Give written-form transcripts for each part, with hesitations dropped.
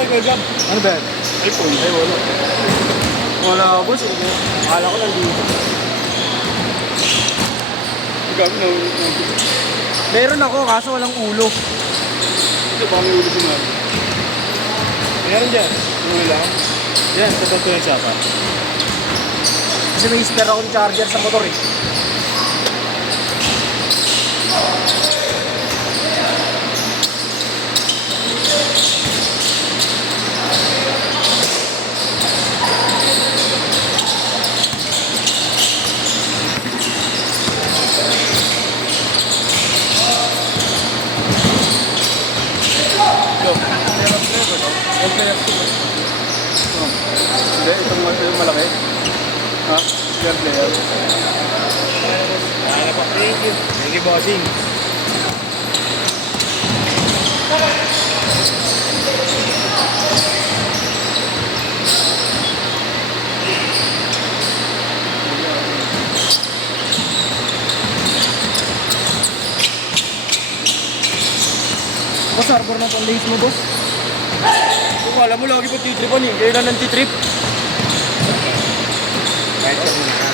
kay Kuya Gab. Ano ba yan? iPhone. Ay, wala. Wala ako boss. Akala ko nandito. Gabi na ulit na. Meron ako kaso walang ulo. Hindi, baka may ulit na. Meron dyan. Ulo lang. Yan, totoo yung sapa. Kasi may spare akong charger sa motor eh. Hindi, itong malaki. Ha? Yan player. Kaya po. Thank you. Thank you, bossing. Boss, harbor na pang days mo, boss. Kung alam mo, lagi po titripan eh. Kaya na nang-titrip. Kahit siya muna ka.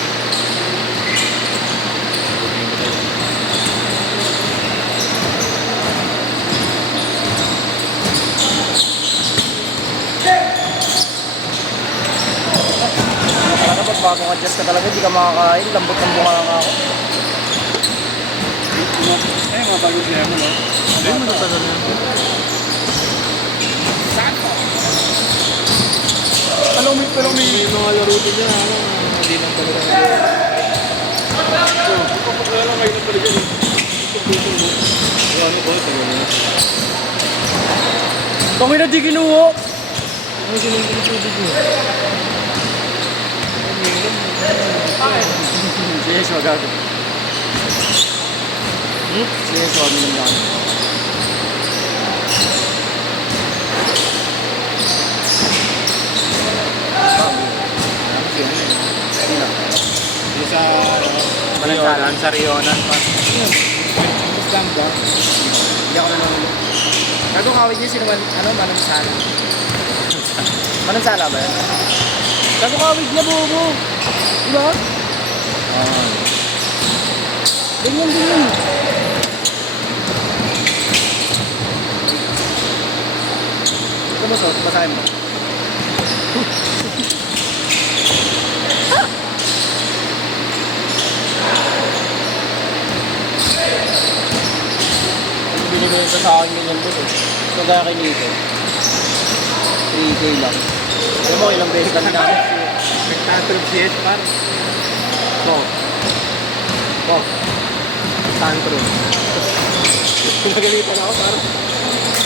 Sana ba't bagong adjust ka talaga, di ka makakain. Lambot ng bunga nga ako. Ay, mga bagong siya mo, no? Hindi mo nagtagal na. Pero may mga laro din niya, hindi nang talaga. Kapag wala lang kayo na pala dyan. Ano ba? Bakit na di kinuha? Ano sinunod yung tubig mo? Bakit? Yes, magago. Yes, wag mo naman. Sa... Manansalan sa Rionan. Mas ganda. Hindi ako nanonood. Gagawin kawit niya sino man, ano, Manansala. Manansala ba yan? Gagawin kawit niya, bobo. Diba? Ganyan din yun. Ito mo, so, basahin mo. Binibigyan ko sa akin ganyan boss eh. Kagaya kay Nico. 3K lang. Alam mo ilang beses lang ginamit. Nagtatrip CS par. Tantrum. Nagalitan ako par.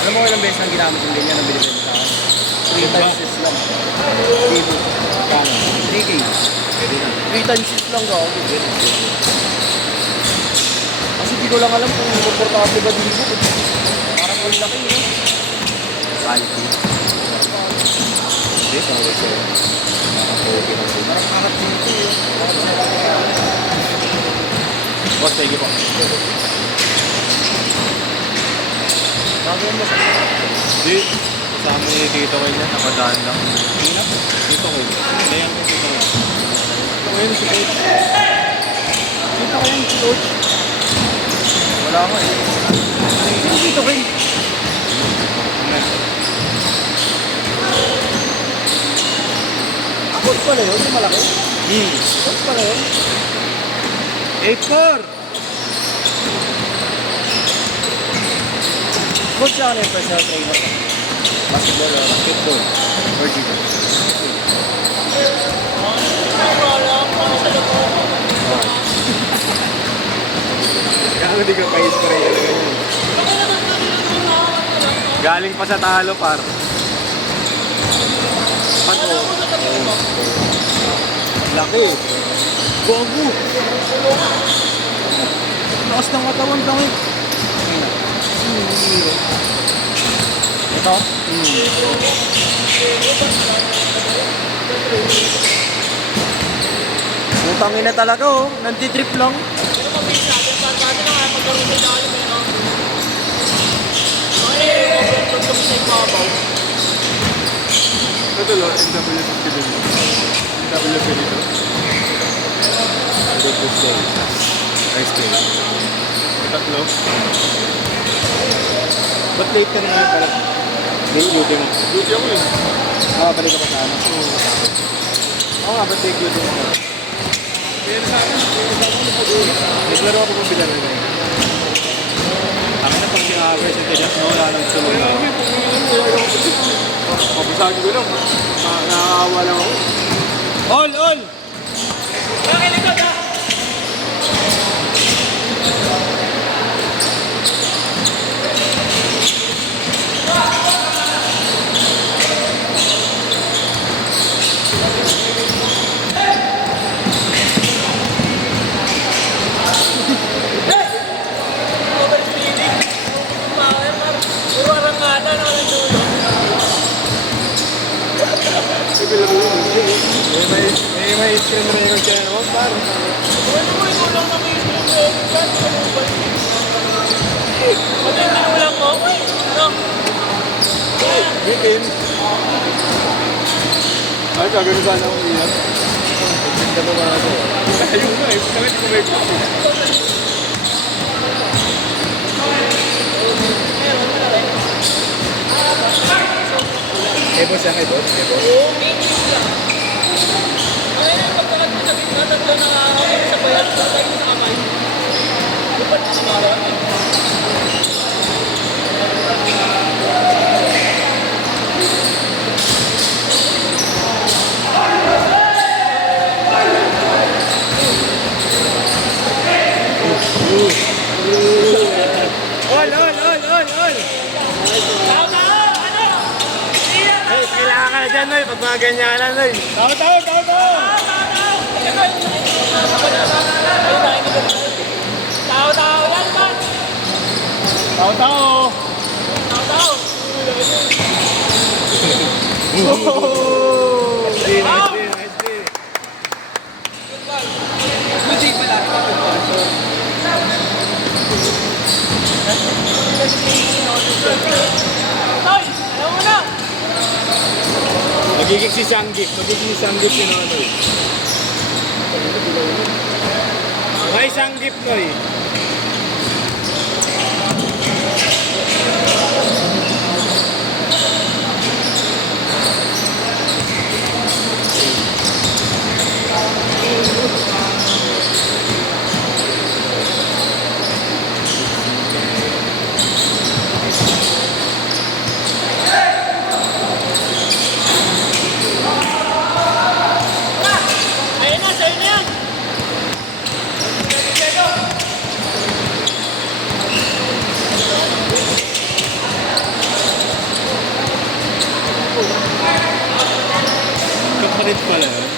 Alam mo ilang beses lang ginamit yung ganyan na binibigyan ko sa akin. 3 times 6 lang. Vivo. Kano? 3K. Pwede na. 3 times 6 lang ako. Kasi di ko lang alam kung komportable ba dito. Parang ang laki eh. Quality. Hindi, tawag sa'yo. Okay na po. Parang angat dito eh. Boss, thank you po. Gagawin mo sa Hindi. Kasama niya dito kayo niya. Nakadaan lang. Dito ko. Layan ko dito ko. Ito ngayon si Coach. Dito kayo si Coach. Wala nga eh. Dito kayo. Coach pala yun, yung malaki. Coach pala yun. 8-4! Coach siya ano yung personal trainer. Basketball or basketball. Or dito. Kaya di ka pa-spray talaga yun. Galing pa sa talo par. Pato. Laki. Gogo. Lakas ng katawan kami. Ito? Utangin na talaga oh. Nantitrip lang. idol, oh. NW50 din. NW50 dito. Good to stay. Nice day. Tatlo. Ba't late ka na naman pala? Duty mo. Duty ako eh. Balik ka pa sa ano? Oo nga, ba't take duty mo? Kaya sa akin, nagpag-uwi. Naglaro ako kung bilang rin. Ang na pag sinakagay sa tigas mo, wala nang sunod na. Papasabi ko lang. Nakakawa lang ako. All! Sige lang yun. May screen na yung channel mo, paano? Bitin. Ay, gagawin sana akong iyan. Ganda mo mga ito. Ayun nga eh. Bakit ko may pati? Eh, boss yan kay boss? Eh, boss? All! Hey, kailangan ka na dyan, Noy. Pag mga ganyanan, Noy. Tao! Tao! Nice day. Magiging si Sanggip si Nonoy. May Sanggip, Noy. Kapalit pala yun.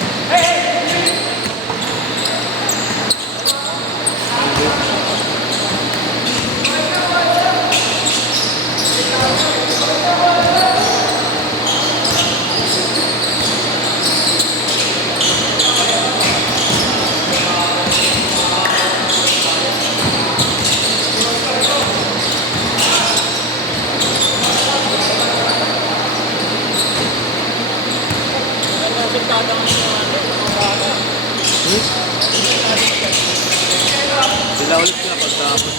Sila ulit na pagtapos.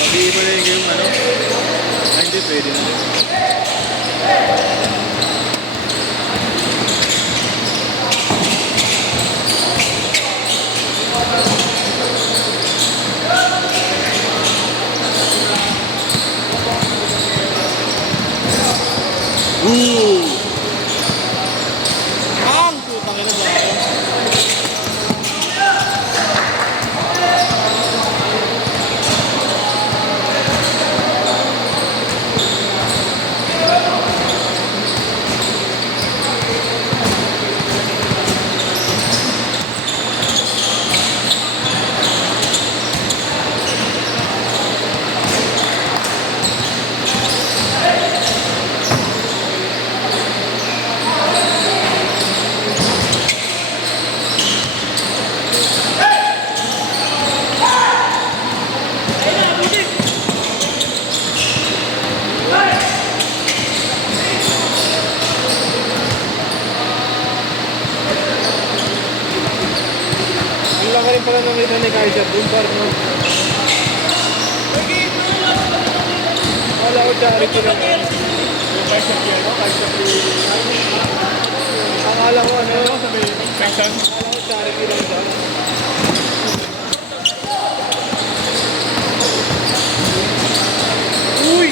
Pag-iiba na yung ano? Ay, hindi, pwede na din. Ang putang ina ba? ka rin pala nung kita ni Kaiser doon par no. Wala ko charity lang. Kaiser Piero, Kaiser Akala ko ano, sabi, Kaiser. akala ko charity lang siya. Uy!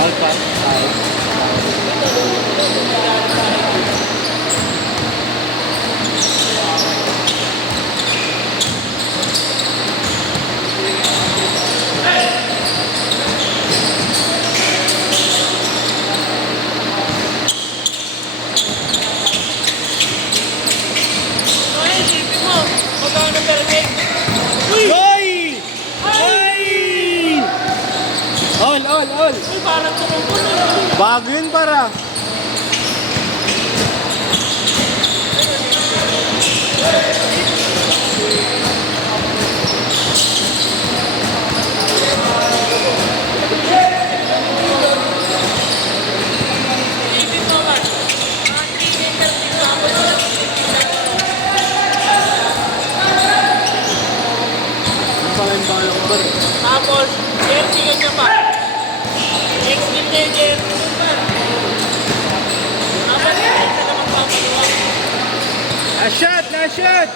Alpha. Hoy! Hoy! All! Bago yun para. Tapos, jersey ka niya pa. Ex-game na yung jersey mo pa. Tapos, isa ka magpapaluwa. Na shot!